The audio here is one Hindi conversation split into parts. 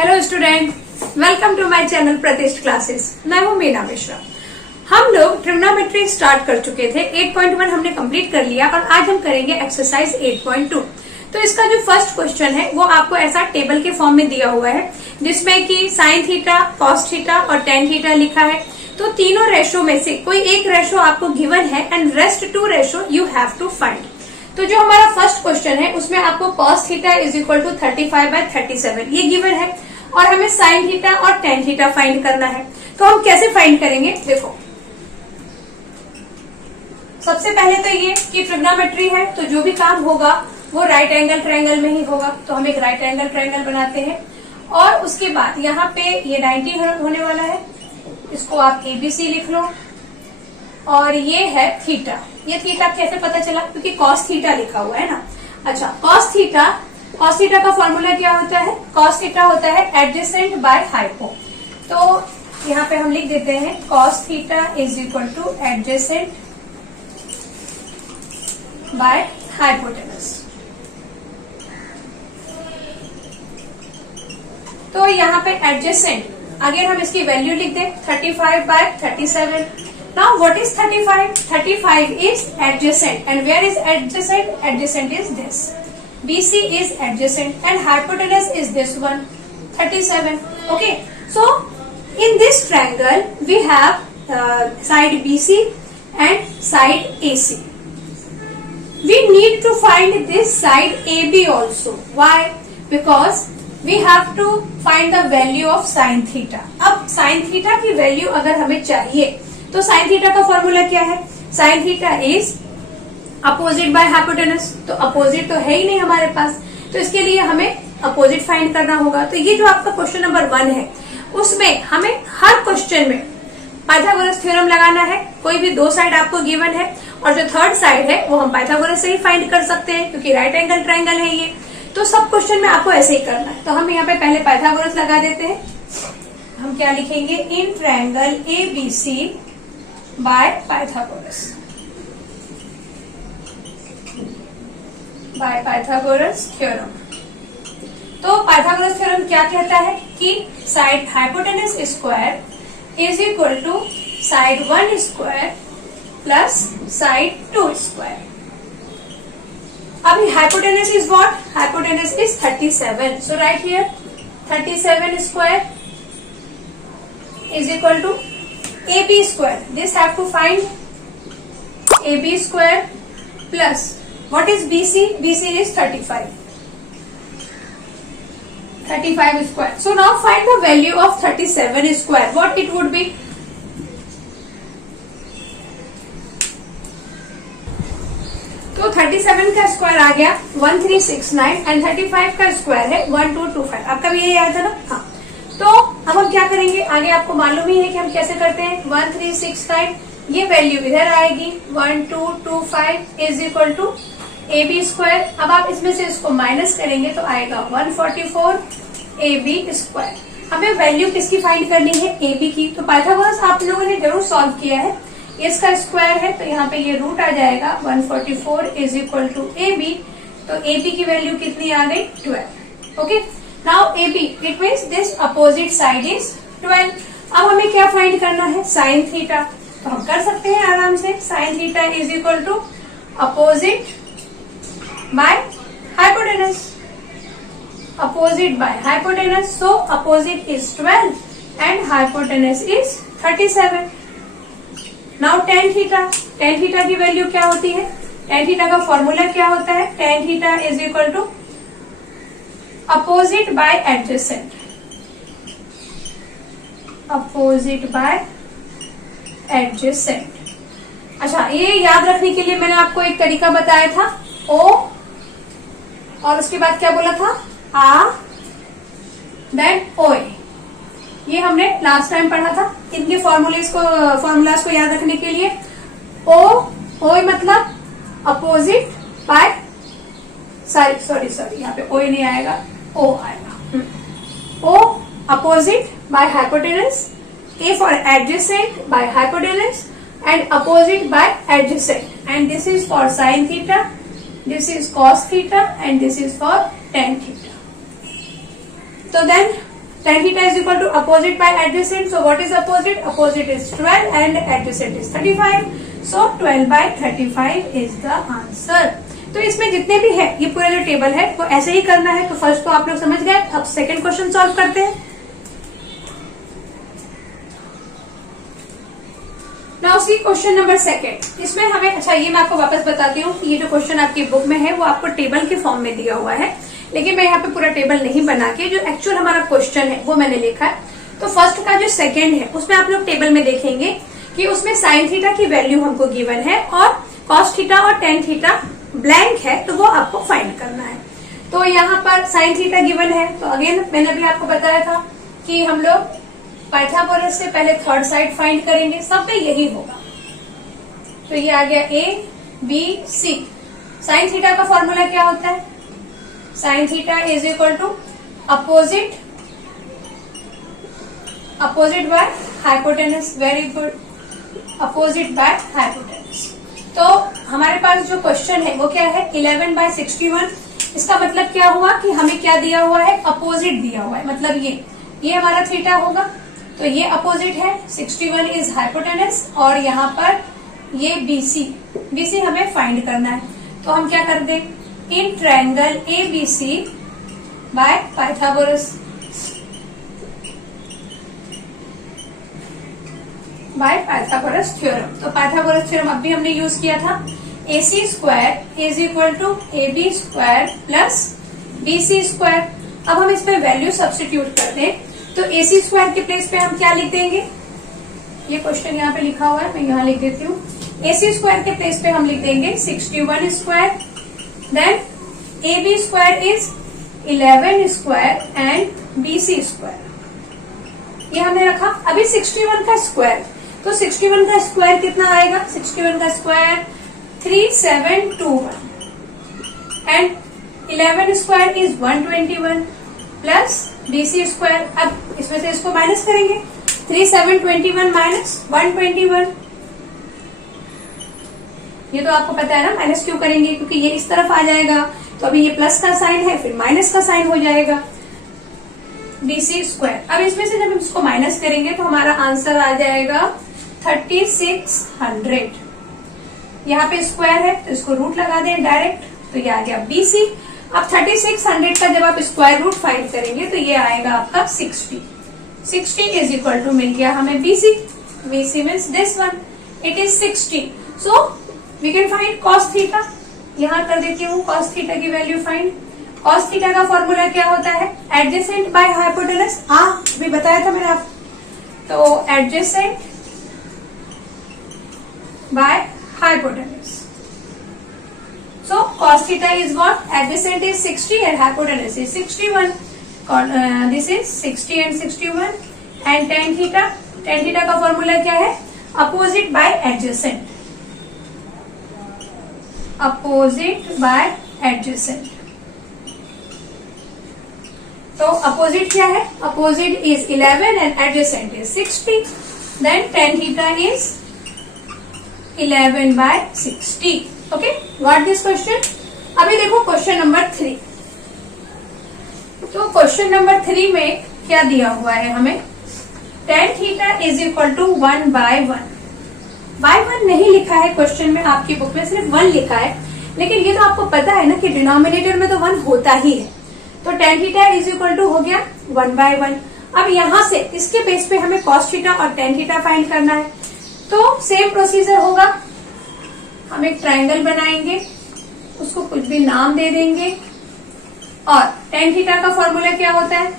Hello student, welcome to my channel Pratishtha classes. मैं हूँ मीना मिश्रा। हम लोग ट्रिग्नोमेट्री स्टार्ट कर चुके थे। 8.1 हमने कंप्लीट कर लिया और आज हम करेंगे एक्सरसाइज 8.2। तो इसका जो फर्स्ट क्वेश्चन है वो आपको ऐसा टेबल के फॉर्म में दिया हुआ है जिसमें कि साइन थीटा, कॉस थीटा और टेन थीटा लिखा है। तो तीनों रेशो में से कोई एक रेशो आपको गिवन है and rest to ratio you have to find. तो जो हमारा फर्स्ट क्वेश्चन है उसमें आपको cos theta is equal to 35/37 ये गिवन है और हमें sin थीटा और tan थीटा फाइंड करना है। तो हम कैसे फाइंड करेंगे, देखो सबसे पहले तो ये कि ट्रिग्नोमेट्री है तो जो भी काम होगा वो राइट एंगल ट्रायंगल में ही होगा। तो हम एक राइट एंगल ट्रायंगल बनाते हैं और उसके बाद यहाँ पे ये 90 होने वाला है, इसको आप ABC लिख लो। और ये है थीटा। ये थीटा कैसे पता चला, क्योंकि cos थीटा लिखा हुआ है ना। अच्छा, cos थीटा का फॉर्मूला क्या होता है? cos थीटा होता है एडजेसेंट बाय हाइपो। तो यहाँ पे हम लिख देते हैं cos theta is equal two adjacent by hypotenuse. तो यहाँ पे एडजेसेंट अगर हम इसकी वैल्यू लिख दें 35/37। Now what is 35? 35 is adjacent and where is adjacent? Adjacent is this. BC is adjacent and hypotenuse is this one, 37. Okay. So in this triangle we have side BC and side AC. We need to find this side AB also. Why? Because we have to find the value of sin theta. अब sin theta की वैल्यू अगर हमें चाहिए तो साइन थीटा का फॉर्मूला क्या है? Sine theta is opposite by hypotenuse. तो अपोजिट तो है ही नहीं हमारे पास, तो इसके लिए हमें अपोजिट फाइंड करना होगा। तो ये जो आपका क्वेश्चन नंबर 1 है उसमें हमें हर क्वेश्चन में पाइथागोरस थ्योरम लगाना है। कोई भी दो साइड आपको गिवन है और जो थर्ड साइड है वो हम पाइथागोरस से ही फाइंड कर सकते हैं क्योंकि राइट एंगल ट्रायंगल है ये। तो सब क्वेश्चन में आपको ऐसे ही करना है। तो हम यहाँ पे पहले पाइथागोरस लगा देते हैं। हम क्या लिखेंगे? In triangle ABC by Pythagoras theorem। तो पाइथागोरस थ्योरम क्या कहता है कि side hypotenuse square is equal to side 1 square plus side 2 square. अभी hypotenuse is what? Hypotenuse is 37। So right here 37 square is equal to AB square. This have to find AB square plus what is BC? BC is 35 square. So now find the value of 37 square. What it would be? तो 37 का स्क्वायर आ गया 1369 एंड 35 का स्क्वायर है 1225। आपका भी यही आया था ना? हाँ। तो अब हम क्या करेंगे, आगे आपको मालूम ही है कि हम कैसे करते हैं। 1369 ये वैल्यू इधर आएगी 1225 is equal to AB square. अब आप इसमें से इसको माइनस करेंगे तो आएगा 144 AB स्क्वायर। हमें वैल्यू किसकी फाइंड करनी है? AB की। तो पाइथागोरस आप लोगों ने जरूर सॉल्व किया है। इसका स्क्वायर है तो यहाँ पे ये रूट आ जाएगा 144 इज इक्वल टू AB। तो AB की वैल्यू कितनी आ गई? 12। Okay, now AB it means this opposite side is 12। अब हमें क्या फाइंड करना है? Sine theta. तो हम कर सकते हैं आराम से। Sine theta is equal to opposite by hypotenuse. Opposite by hypotenuse, so opposite is 12 and hypotenuse is 37। Now tan theta. Tan theta की वैल्यू क्या होती है? टेन थीटा का फॉर्मूला क्या होता है? Tan theta is equal to opposite by adjacent. Opposite by adjacent. अच्छा, ये याद रखने के लिए मैंने आपको एक तरीका बताया था। O और उसके बाद क्या बोला था? A then OA। ये हमने लास्ट टाइम पढ़ा था। इनके फॉर्मूलाज को याद रखने के लिए O मतलब अपोजिट बाय सॉरी यहाँ पे O नहीं आएगा, O आएगा। O opposite by hypotenuse, A for adjacent by hypotenuse and opposite by adjacent, and this is for sin theta, this is cos theta and this is for tan theta. So then tan theta is equal to opposite by adjacent. So what is opposite? Opposite is 12 and adjacent is 35. So 12 by 35 is the answer. तो इसमें जितने भी है ये पूरा जो टेबल है वो ऐसे ही करना है. तो फर्स्ट तो आप लोग समझ गए. अब सेकंड क्वेश्चन सॉल्व करते हैं. Now see question number second. इसमें हमें, अच्छा ये मैं आपको वापस बताती हूँ कि ये जो क्वेश्चन आपकी बुक में है वो आपको टेबल के फॉर्म में दिया हुआ है, लेकिन मैं यहाँ पे पूरा टेबल नहीं बना के जो एक्चुअल हमारा क्वेश्चन है वो मैंने लिखा है. तो फर्स्ट का जो सेकंड है उसमें आप लोग टेबल में देखेंगे कि उसमें साइन थीटा की वैल्यू हमको गिवन है और कॉस थीटा और टेन थीटा ब्लैंक है, तो वो आपको फाइंड करना है. तो यहाँ पर साइन थीटा गिवन है. तो अगेन मैंने भी आपको बताया था कि हम लोग पाइथागोरस से पहले थर्ड साइड फाइंड करेंगे. सब पे यही होगा. तो ये आ गया A B C. Sine theta का फॉर्मूला क्या होता है? Sine theta is equal to opposite by hypotenuse. Very good. Opposite by hypotenuse. तो हमारे पास जो क्वेश्चन है वो क्या है? 11 by 61. इसका मतलब क्या हुआ कि हमें क्या दिया हुआ है? अपोजिट दिया हुआ है. मतलब ये हमारा थीटा होगा, तो ये अपोजिट है. 61 इज हाइपोटेनस और यहाँ पर ये बीसी हमें फाइंड करना है. तो हम क्या कर दें? In triangle ABC by Pythagoras theorem. तो पाइथागोरस थ्योरम अभी हमने यूज किया था. AC square is equal to AB square plus BC square. अब हम इस पे वैल्यू सब्स्टिट्यूट कर दें. तो AC स्क्वायर के प्लेस पे हम क्या लिख देंगे? ये क्वेश्चन यहाँ पे लिखा हुआ है, मैं यहाँ लिख देती हूँ. AC स्क्वायर के प्लेस पे हम लिख देंगे 61 square. Then AB square is 11 square and BC square. ये हमने रखा. अभी 61 का स्क्वायर, तो 61 का स्क्वायर कितना आएगा? 61 का square 3721 and 11 square is 121 plus BC square. अब इसमें से इसको माइनस करेंगे. 3721 माइनस 121. ये तो आपको पता है ना माइनस क्यों करेंगे? क्योंकि ये इस तरफ आ जाएगा. तो अभी ये प्लस का साइन है, फिर माइनस का साइन हो जाएगा. BC square. अब इसमें से जब हम इसको माइनस करेंगे तो हमारा आंसर आ जाएगा 3600. यहाँ पे स्क्वायर है तो इसको रूट लगा दें डायरेक्ट, तो ये आ गया BC. अब 3600 का जब आप स्क्वायर रूट फाइंड करेंगे तो ये आएगा आपका 60. 60 इज इक्वल टू मिल गया हमें BC. BC means this one, it is 60. So we can find cos theta. यहाँ कर देती हूँ कॉस थीटा की वैल्यू फाइंड. कॉस थीटा का फॉर्मूला क्या होता है? Adjacent by hypotenuse. अभी बताया था मैंने आप. तो adjacent by hypotenuse. So cos theta is what? Adjacent is 60 and hypotenuse is 61. This is 60 and 61. And tan theta का फॉर्मूला क्या है? Opposite by adjacent. Opposite by adjacent. तो अपोजिट क्या है? Opposite is 11 and adjacent is 60. देन tan theta is 11 by 60. Okay, what this question. अभी देखो क्वेश्चन नंबर 3. तो क्वेश्चन नंबर 3 में क्या दिया हुआ है हमें? tan theta is equal to 1 by 1. By 1 नहीं लिखा है क्वेश्चन में, आपकी बुक में सिर्फ 1 लिखा है. लेकिन ये तो आपको पता है ना कि डिनोमिनेटर में तो 1 होता ही है. तो tan theta is equal to हो गया 1 by 1. अब यहां से इसके बेस पे हमें cos थीटा और tan थीटा फाइंड करना है. तो सेम प्रोसीजर होगा. हम एक ट्रायंगल बनाएंगे, उसको कुछ भी नाम दे देंगे और tan थीटा का फॉर्मूला क्या होता है?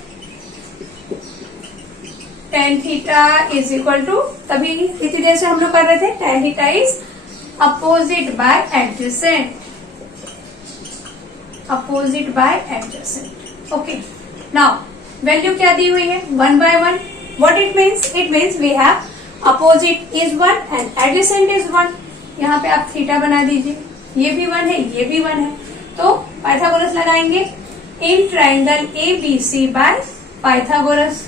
tan theta is equal to, तभी इतनी देर से हम लोग कर रहे थे, tan theta is opposite by adjacent. Opposite by adjacent. Okay, now value क्या दी हुई है? 1 by 1. What it means? It means we have opposite is 1 and adjacent is 1. यहाँ पे आप थीटा बना दीजिए. ये भी 1 है, ये भी 1 है. तो पाइथागोरस लगाएंगे in triangle ABC by Pythagoras.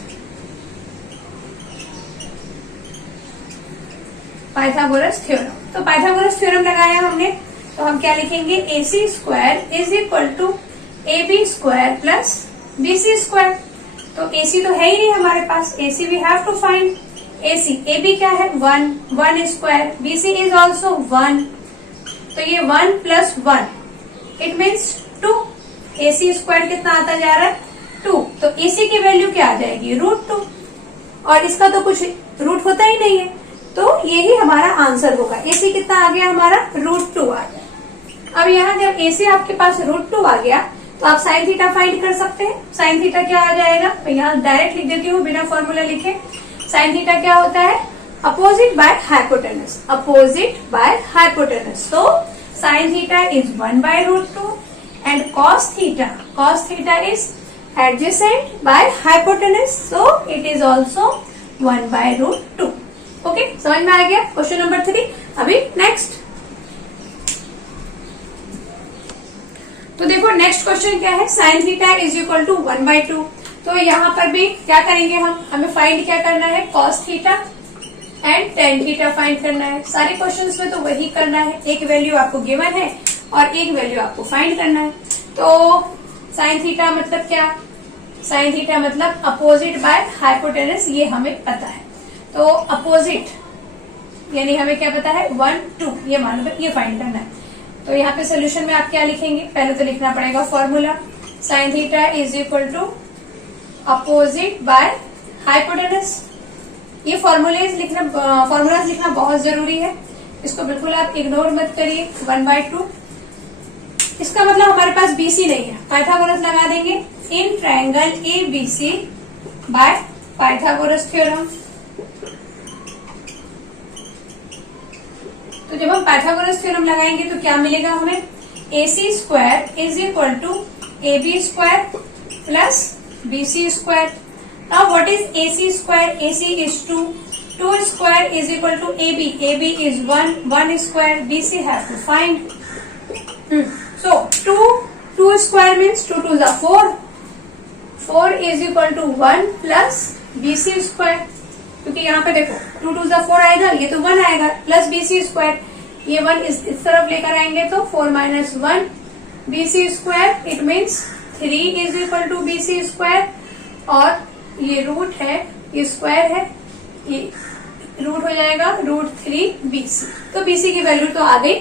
Pythagoras theorem. तो पाइथागोरस थ्योरम लगाया हमने, तो हम क्या लिखेंगे? AC square is equal to AB square plus BC square. तो AC तो है ही नहीं हमारे पास, AC we have to find AC। AB क्या है 1, 1 स्क्वायर, BC इज ऑल्सो 1, तो ये 1 plus 1 it means 2। AC square कितना आता जा रहा है 2, तो AC की वैल्यू क्या आ जाएगी √2, और इसका तो कुछ रूट होता ही नहीं है, तो यही हमारा आंसर होगा। AC कितना आ गया हमारा √2 आ गया। अब यहाँ जब AC आपके पास √2 आ गया तो आप साइन थीटा फाइंड कर सकते हैं। साइन थीटा क्या आ जाएगा, मैं यहाँ डायरेक्ट लिख देती हूँ बिना फॉर्मूला लिखे। साइन थीटा क्या होता है opposite by hypotenuse, opposite by hypotenuse. तो sine theta is 1/√2 and cos theta is adjacent by hypotenuse, so it is also 1/√2। Okay, समझ में आ गया क्वेश्चन नंबर 3। अभी नेक्स्ट, तो देखो नेक्स्ट क्वेश्चन क्या है, sine theta is equal to 1/2। तो यहाँ पर भी क्या करेंगे हमें फाइंड क्या करना है cos theta and tan theta find करना है। सारे क्वेश्चंस में तो वही करना है, एक वैल्यू आपको गिवन है और एक वैल्यू आपको फाइंड करना है। तो साइन थीटा मतलब क्या, साइन थीटा मतलब अपोजिट बाय हाइपोटेनस, ये हमें पता है। तो अपोजिट यानी हमें क्या पता है 1, 2 ये मालूम है, ये फाइंड करना है। तो यहाँ पे सोल्यूशन में आप क्या लिखेंगे, पहले तो लिखना पड़ेगा formula, sine theta is equal to opposite by hypotenuse. ये फॉर्मूलाज लिखना बहुत जरूरी है, इसको बिल्कुल आप इग्नोर मत करिए। 1/2 इसका मतलब हमारे पास BC नहीं है, पाइथागोरस लगा देंगे इन triangle ABC by Pythagoras theorem. तो जब हम पाइथागोरस थ्योरम लगाएंगे तो क्या मिलेगा हमें, AC square is equal to AB square plus BC square. Now what is AC square, AC is 2 square is equal to AB is 1, 1 square, BC have to find. So 2 square means 2 2s are 4. 4 is equal to 1 plus BC square, क्योंकि यहाँ पे देखो 2 2s are 4 आएगा, ये तो 1 आएगा, प्लस BC स्क्वायर, ये 1 इस तरफ लेकर आएंगे तो 4 minus 1 BC square, it means 3 is equal to BC square, और ये रूट है, ये स्क्वायर है, ये रूट हो जाएगा √3 BC। तो BC की वैल्यू तो आ गई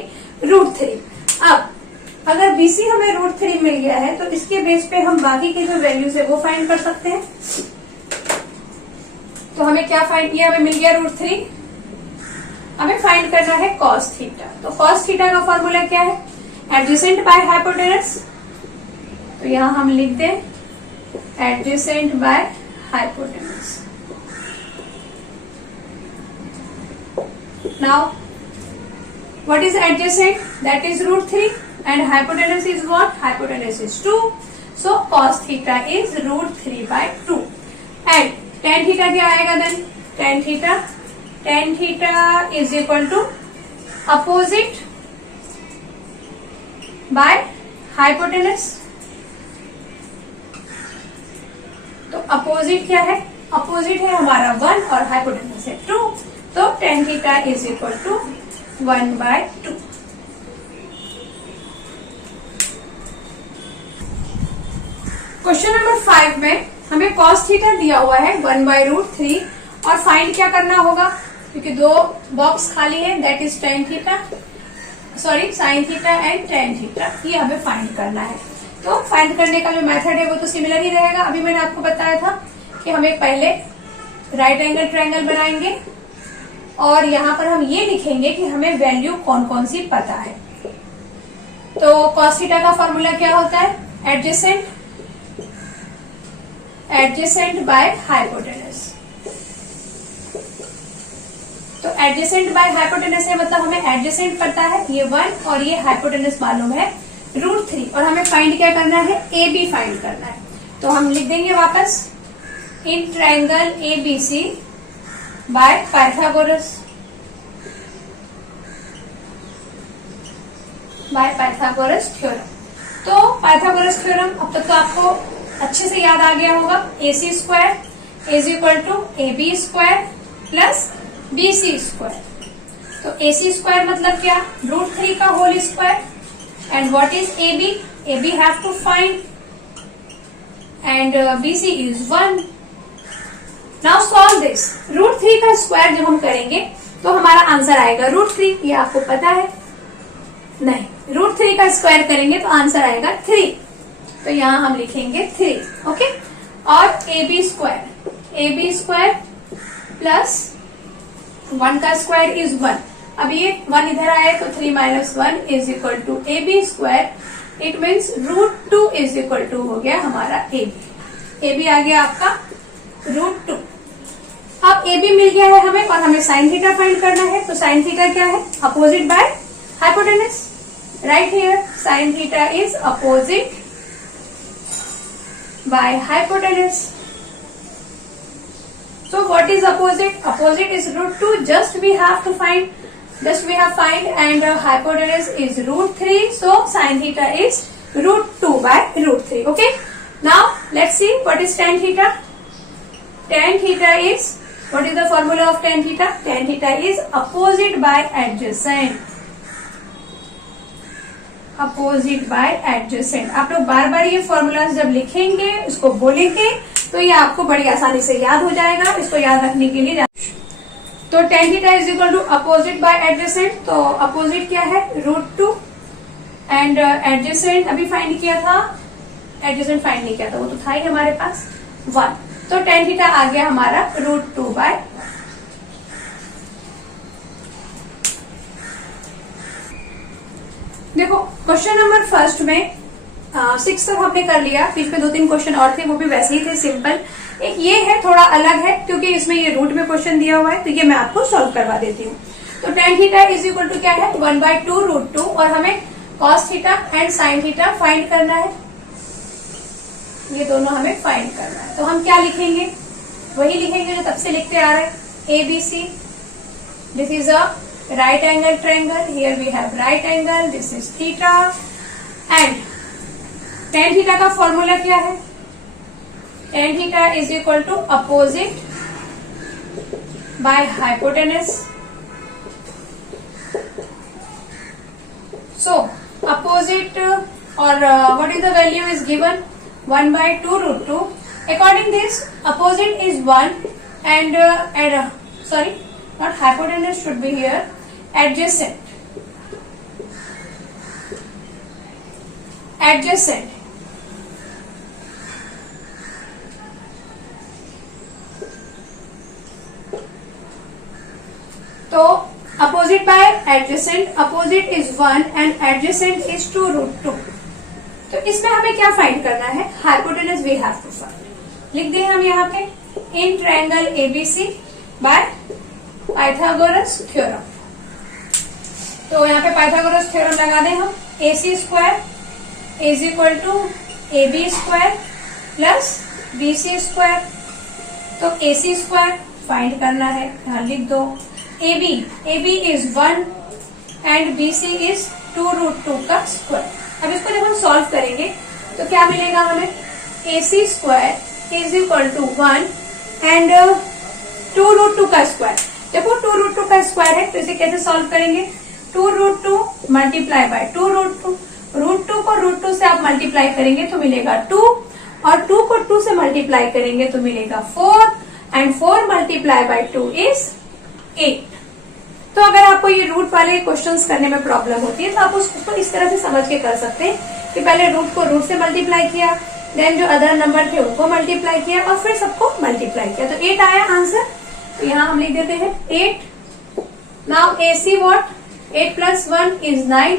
√3। अब अगर BC हमें √3 मिल गया है तो इसके बेस पे हम बाकी की जो वैल्यूज है वो फाइंड कर सकते हैं। तो हमें क्या फाइंड किया, हमें मिल गया √3, हमें फाइंड करना है कॉस थीटा। तो कॉस थीटा का फॉर्मूला क्या है, एडजेसेंट बाय हाइपोटेनस। तो यहां हम लिख दें adjacent by hypotenuse. Now what is adjacent, that is √3 and hypotenuse is what, hypotenuse is 2, so cos theta is √3/2 and tan theta क्या आएगा then, tan theta is equal to opposite by hypotenuse। तो opposite क्या है, opposite है हमारा 1 और hypotenuse है 2, तो tan theta is equal to 1/2। Question number 5 में हमें कॉस थीटा दिया हुआ है 1/√3 और फाइंड क्या करना होगा, क्योंकि 2 बॉक्स खाली है, that is tan theta, sorry sine theta and tan theta, ये हमें फाइंड करना है। तो फाइंड करने का जो मेथड है वो तो सिमिलर ही रहेगा। अभी मैंने आपको बताया था कि हमें पहले राइट एंगल ट्रायंगल बनाएंगे और यहाँ पर हम ये लिखेंगे कि हमें वैल्यू कौन कौन सी पता है। तो कॉस थीटा का फॉर्मूला क्या होता है, एडजेसेंट बाय हाइपोटेनस। तो एडजेसेंट बाय हाइपोटेनस है मतलब हमें एडजेसेंट पता है ये 1 और ये हाइपोटेनस मालूम है √3, और हमें फाइंड क्या करना है, AB फाइंड करना है। तो हम लिख देंगे वापस इन triangle ABC by Pythagoras theorem. तो पाइथागोरस थ्योरम अब तक तो आपको अच्छे से याद आ गया होगा, AC square is equal to AB square plus BC square. तो AC स्क्वायर मतलब क्या, √3 का whole square, and what is AB, AB have to find and BC is 1. Now solve this. √3 का स्क्वायर जब हम करेंगे तो हमारा आंसर आएगा √3. ये आपको पता है? नहीं, √3 का स्क्वायर करेंगे तो आंसर आएगा 3. तो यहाँ हम लिखेंगे 3. ओके. और AB स्क्वायर प्लस 1 का स्क्वायर इज 1. अब ये 1 इधर आए तो 3 - 1 is equal to AB square. It means √2 is equal to हो गया हमारा AB. AB आ गया आपका √2. अब AB मिल गया है हमें और हमें साइन थीटा फाइंड करना है. तो साइन थीटा क्या है? Opposite by hypotenuse. Right here sine theta is opposite by hypotenuse. So what is opposite? Opposite is √2. Just we have find and hypotenuse is √3. So sin theta is √2 by √3. Okay. Now let's see what is tan theta. Tan theta is, what is the formula of tan theta? Tan theta is opposite by adjacent. Opposite by adjacent. आप लोग बार बार ये फॉर्मूलाज जब लिखेंगे, उसको बोलेंगे तो ये आपको बड़ी आसानी से याद हो जाएगा. इसको याद रखने के लिए तो tan theta is equal to opposite by adjacent. तो अपोजिट क्या है? √2 एंड एडजेसेंट अभी फाइंड किया था. एडजेसेंट फाइंड नहीं किया था, वो तो था ही हमारे पास 1. तो tan थीटा आ गया हमारा √2 बाय. देखो क्वेश्चन नंबर फर्स्ट में 6 तक हमने कर लिया. बीच में 2-3 क्वेश्चन और थे, वो भी वैसे ही थे, सिंपल. एक ये है, थोड़ा अलग है क्योंकि इसमें ये रूट में क्वेश्चन दिया हुआ है. तो ये मैं आपको सॉल्व करवा देती हूँ. तो tan theta is equal to क्या है? 1/2 √2. और हमें cos theta and sin theta find करना है. ये दोनों हमें फाइंड करना है. तो हम क्या लिखेंगे? वही लिखेंगे जो तब से लिखते आ रहे हैं. ABC, this is a right angle triangle. Here we have right angle. This is theta. And tan theta का फॉर्मूला क्या है? tan theta is equal to opposite by hypotenuse. So opposite or what is the value is given? 1/2 √2. According this, opposite is 1 and sorry, not hypotenuse should be here. Adjacent. तो opposite by adjacent. Opposite is 1 and adjacent is 2 √2. तो इसमें हमें क्या फाइंड करना है? Hypotenuse we have to find. लिख दें हम यहाँ पे in triangle ABC by Pythagoras theorem. तो यहाँ पे पाइथागोरस थ्योरम लगा दें हम. AC square is equal to AB square plus BC square. तो AC स्क्वायर फाइंड करना है, यहाँ लिख दो. AB is 1 and BC is 2 √2 का स्क्वायर. अब इसको जब हम सॉल्व करेंगे तो क्या मिलेगा हमें? AC square is equal to 1 and 2 √2 का स्क्वायर. देखो 2 √2 का स्क्वायर है, तो इसे कैसे सॉल्व करेंगे? 2 √2 मल्टीप्लाई बाय 2 √2. √2 को √2 से आप मल्टीप्लाई करेंगे तो मिलेगा 2 और 2 को 2 से मल्टीप्लाई करेंगे तो मिलेगा 4 एंड 4 मल्टीप्लाई बाय 2 इज 8. तो अगर आपको ये रूट वाले क्वेश्चंस करने में प्रॉब्लम होती है तो आप उसको इस तरह से समझ के कर सकते हैं कि पहले रूट को रूट से मल्टीप्लाई किया, देन जो अदर नंबर थे उनको मल्टीप्लाई किया और फिर सबको मल्टीप्लाई किया. तो 8 आया आंसर. तो यहाँ हम लिख देते हैं 8. Now AC what? 8 + 1 इज 9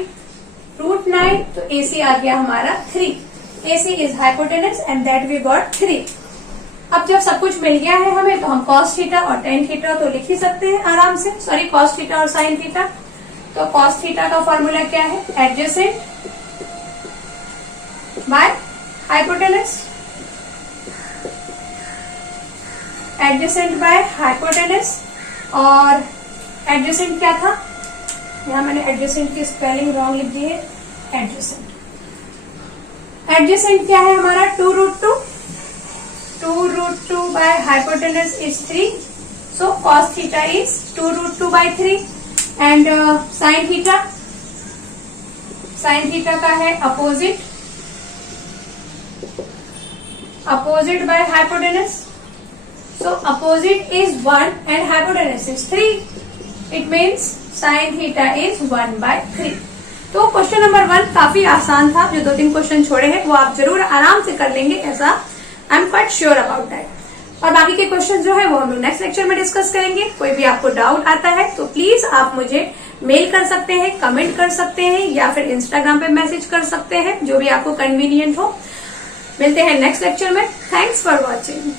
√9. तो AC आ गया हमारा 3. AC is hypotenuse and that we got 3. अब जब सब कुछ मिल गया है हमें तो हम cos थीटा और tan थीटा तो लिख ही सकते हैं आराम से. सॉरी, cos थीटा और sin थीटा. तो cos थीटा का फॉर्मूला क्या है? Adjacent by hypotenuse. Adjacent by hypotenuse. और एडजेसेंट क्या था? यहाँ मैंने एडजेसेंट की स्पेलिंग रॉन्ग लिख दी है. एडजेसेंट क्या है हमारा? 2 √2. 2 √2 by hypotenuse is 3. So cos theta is 2 √2 by 3 and sin theta. Sin theta का है opposite. opposite by hypotenuse. So opposite is 1 and hypotenuse is 3. It means sin theta is 1 by 3. तो क्वेश्चन नंबर 1 काफी आसान था. जो 2-3 क्वेश्चन छोड़े हैं वो आप जरूर आराम से कर लेंगे, ऐसा I am quite sure about that. और बाकी के क्वेश्चन जो है वो हम लोग नेक्स्ट लेक्चर में डिस्कस करेंगे. कोई भी आपको डाउट आता है तो प्लीज आप मुझे मेल कर सकते हैं, कमेंट कर सकते हैं या फिर इंस्टाग्राम पे मैसेज कर सकते हैं, जो भी आपको कन्वीनियंट हो. मिलते हैं नेक्स्ट लेक्चर में. Thanks for watching.